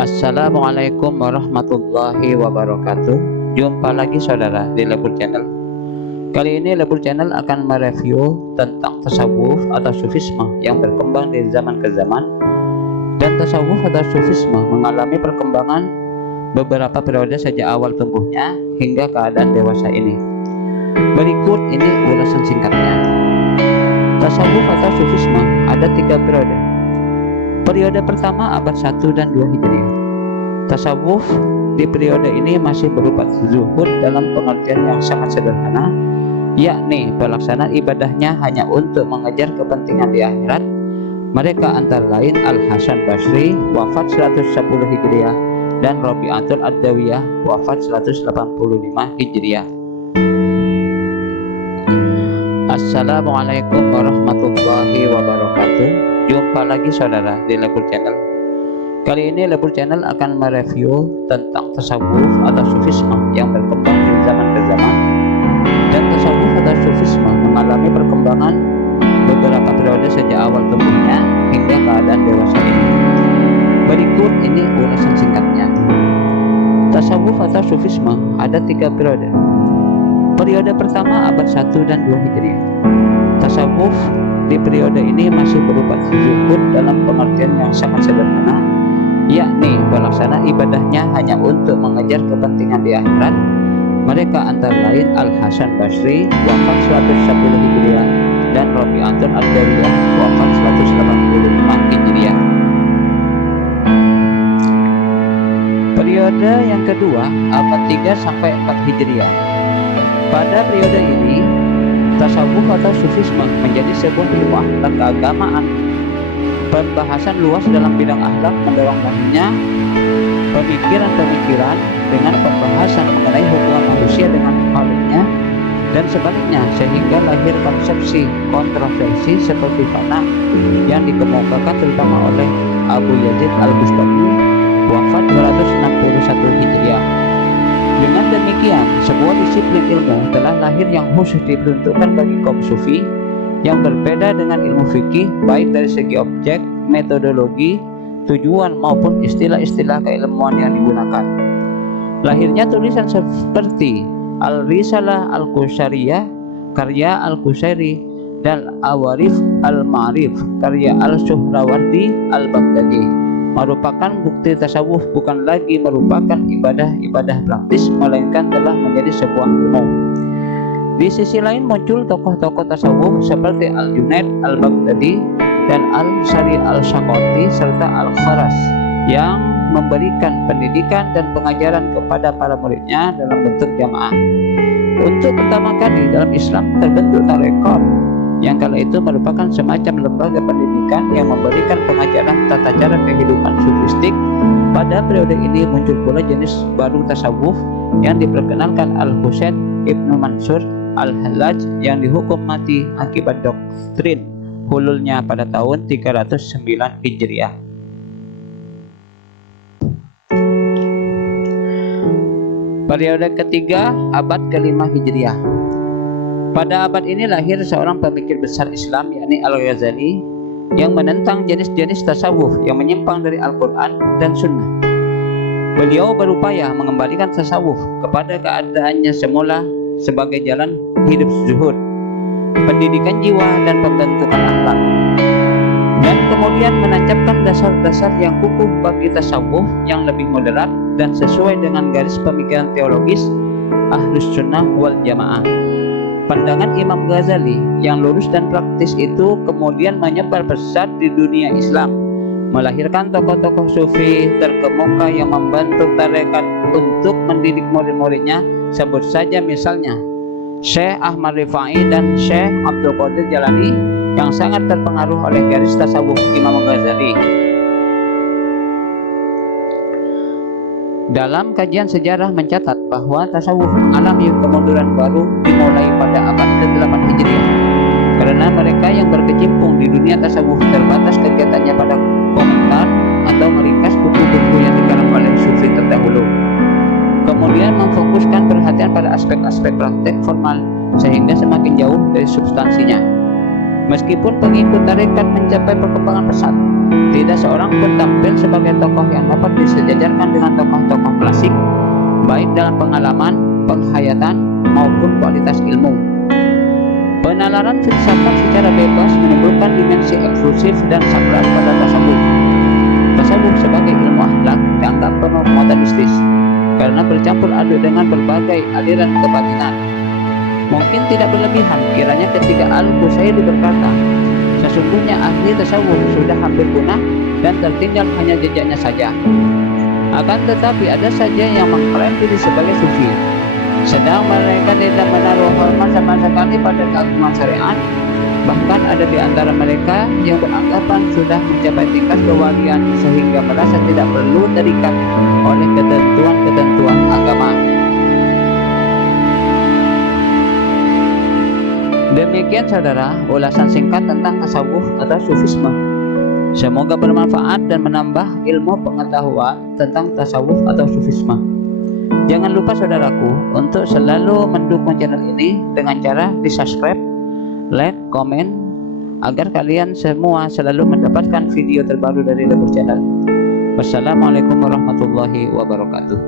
Assalamualaikum warahmatullahi wabarakatuh. Jumpa lagi saudara di Lebur Channel. Kali ini Lebur Channel akan mereview tentang tasawuf atau sufisme yang berkembang dari zaman ke zaman. Dan tasawuf atau sufisme mengalami perkembangan beberapa periode sejak awal tumbuhnya hingga keadaan dewasa ini. Berikut ini ulasan singkatnya. Tasawuf atau sufisme ada 3 periode. Periode pertama abad 1 dan 2 Hijriah. Tasawuf di periode ini masih berupa zuhud dalam pengertian yang sangat sederhana, yakni pelaksanaan ibadahnya hanya untuk mengejar kepentingan di akhirat. Mereka antara lain Al-Hasan Basri wafat 110 Hijriah dan Rabi'atul Ad-Dawiyah wafat 185 Hijriah. Assalamualaikum warahmatullahi wabarakatuh. Jumpa lagi saudara di Lebur Channel. Kali ini Lebur Channel akan mereview tentang tasawuf atau sufisme yang berkembang dari zaman ke zaman. Dan tasawuf atau sufisme mengalami perkembangan beberapa periode sejak awal tumbuhnya hingga keadaan dewasa ini. Berikut ini ulasan singkatnya. Tasawuf atau sufisme ada 3 periode. Periode pertama abad 1 dan 2 Hijriah. Tasawuf di periode ini masih berupa zuhud dalam pengertian yang sangat sederhana, yakni pelaksanaan ibadahnya hanya untuk mengejar kepentingan di akhirat. Mereka antara lain Al-Hasan Basri wafat 110 Hijriah dan Rabi'atul Ad-Dawiyah wafat 185 Hijriah. Periode yang kedua abad 3 sampai 4 Hijriah. Pada periode ini tasawuf atau sufisme menjadi sebuah ilmu akhlak keagamaan. Pembahasan luas dalam bidang akhlak mendorong lahirnya pemikiran-pemikiran dengan pembahasan mengenai hubungan manusia dengan Khaliqnya dan sebaliknya, sehingga lahir konsepsi kontroversi seperti fana yang dikemukakan terutama oleh Abu Yazid Al-Bustami wafat 261 Hijriah. Dengan demikian, sebuah disiplin ilmu telah lahir yang khusus diperuntukkan bagi kaum sufi yang berbeda dengan ilmu fikih, baik dari segi objek, metodologi, tujuan maupun istilah-istilah keilmuan yang digunakan. Lahirnya tulisan seperti Al-Risalah Al-Qusairiyah karya Al-Qusairi dan Awarif Al-Ma'rif karya Al-Suhrawardi Al-Baghdadi merupakan bukti tasawuf bukan lagi merupakan ibadah-ibadah praktis, melainkan telah menjadi sebuah ilmu. Di sisi lain muncul tokoh-tokoh tasawuf seperti Al-Junaid Al-Baghdadi dan Al-Sari Al-Shaqati serta Al-Kharas yang memberikan pendidikan dan pengajaran kepada para muridnya dalam bentuk jamaah. Untuk pertama kali dalam Islam terbentuk tarekat yang kala itu merupakan semacam lembaga pendidikan yang memberikan pengajaran tata cara kehidupan sufistik. Pada periode ini muncul pula jenis baru tasawuf yang diperkenalkan Al-Husain Ibnu Mansur Al-Hallaj yang dihukum mati akibat doktrin hululnya pada tahun 309 Hijriah. Periode ketiga abad ke-5 Hijriah. Pada abad ini lahir seorang pemikir besar Islam, yakni Al-Ghazali, yang menentang jenis-jenis tasawuf yang menyimpang dari Al-Quran dan Sunnah. Beliau berupaya mengembalikan tasawuf kepada keadaannya semula sebagai jalan hidup zuhud, pendidikan jiwa dan pembentukan akhlak, dan kemudian menancapkan dasar-dasar yang kukuh bagi tasawuf yang lebih moderat dan sesuai dengan garis pemikiran teologis Ahlus Sunnah wal Jamaah. Pandangan Imam Ghazali yang lurus dan praktis itu kemudian menyebar pesat di dunia Islam, melahirkan tokoh-tokoh sufi terkemuka yang membantu tarekat untuk mendidik murid-muridnya. Sebut saja misalnya Syekh Ahmad Rifai dan Syekh Abdul Qadir Jalani yang sangat terpengaruh oleh garis tasawuf Imam Ghazali. Dalam kajian sejarah mencatat bahwa tasawuf mengalami kemunduran baru dimulai pada abad ke-8 Hijriah karena mereka yang berkecimpung di dunia tasawuf terbatas kegiatannya pada komentar atau meringkas buku-buku yang dikarang oleh sufi terdahulu, kemudian memfokuskan perhatian pada aspek-aspek praktek formal sehingga semakin jauh dari substansinya. Meskipun pengikut tarekat mencapai perkembangan pesat, Tidak seorang pun tampil sebagai tokoh yang dapat disejajarkan dengan tokoh-tokoh klasik, baik dalam pengalaman, penghayatan, maupun kualitas ilmu. Penalaran filsafat secara bebas menimbulkan dimensi eksklusif dan sakral pada tasawuf. Tasawuf sebagai ilmu akhlak dianggap penuh modernistis karena bercampur aduk dengan berbagai aliran kebatinan. Mungkin tidak berlebihan kiranya ketika Al-Qusairi berkata, sesungguhnya ahli tasawuf sudah hampir punah dan tertinggal hanya jejaknya saja. Akan tetapi ada saja yang mengklaim diri sebagai sufi, sedang mereka tidak menaruh hormat sama sekali pada keagungan syariat. Bahkan ada di antara mereka yang beranggapan sudah mencapai tingkat kewalian sehingga merasa tidak perlu terikat oleh ketentuan-ketentuan agama. Demikian saudara, ulasan singkat tentang tasawuf atau sufisme. Semoga bermanfaat dan menambah ilmu pengetahuan tentang tasawuf atau sufisme. Jangan lupa saudaraku untuk selalu mendukung channel ini dengan cara di-subscribe, like, komen, agar kalian semua selalu mendapatkan video terbaru dari Lebur Channel. Wassalamualaikum warahmatullahi wabarakatuh.